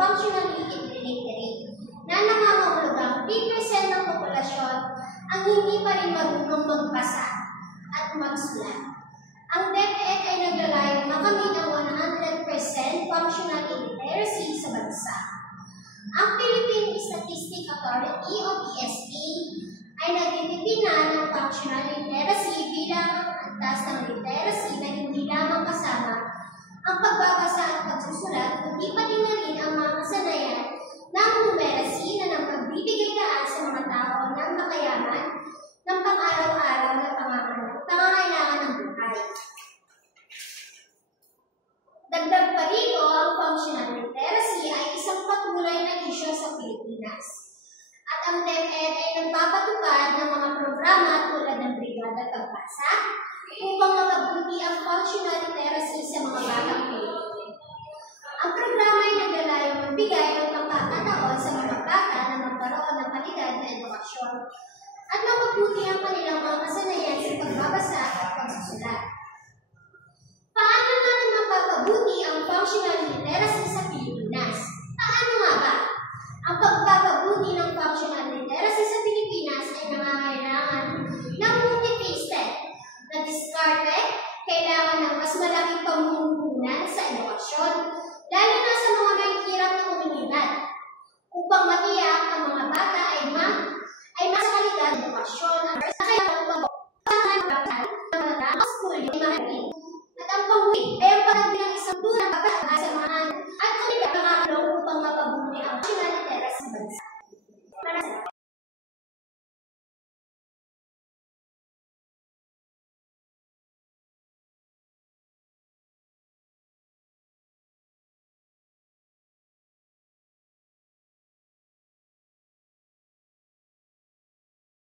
functionally illiterate na nangangahulugang 3% ng populasyon ang hindi pa rin marunong magbasa at magsulat. Ang DepEd ay naglalayong makamit ang 100% functional illiteracy sa bansa. Ang Philippine Statistics Authority o PSA ay nagtitinan ng functional literacy bilang ang antas ng literacy na hindi lamang kasama ang pagbabasa at pagsusulat, kundi pati na rin ang mga kasanayan ng numeracy na nang pagbibigay daan sa mga tao ng kakayahan ng pang-araw-araw na pangangailangan ng buhay. Dagdag pa rito, ang functional literacy ay isang patuloy na isyu sa Pilipinas. At ang DepEd ay nagpapatupad ng mga programa tulad ng Brigada Pagbasa upang mapabuti ang functional literacy sa mga batang Pilipino. Ang programa ay naglalayong magbigay ng pagkakataon sa mga bata na magkaroon ng kalidad na edukasyon at mapabuti ang kanilang mga kasanayan sa pagbabasa at pagsusulat. Paano natin mapapabuti ang functional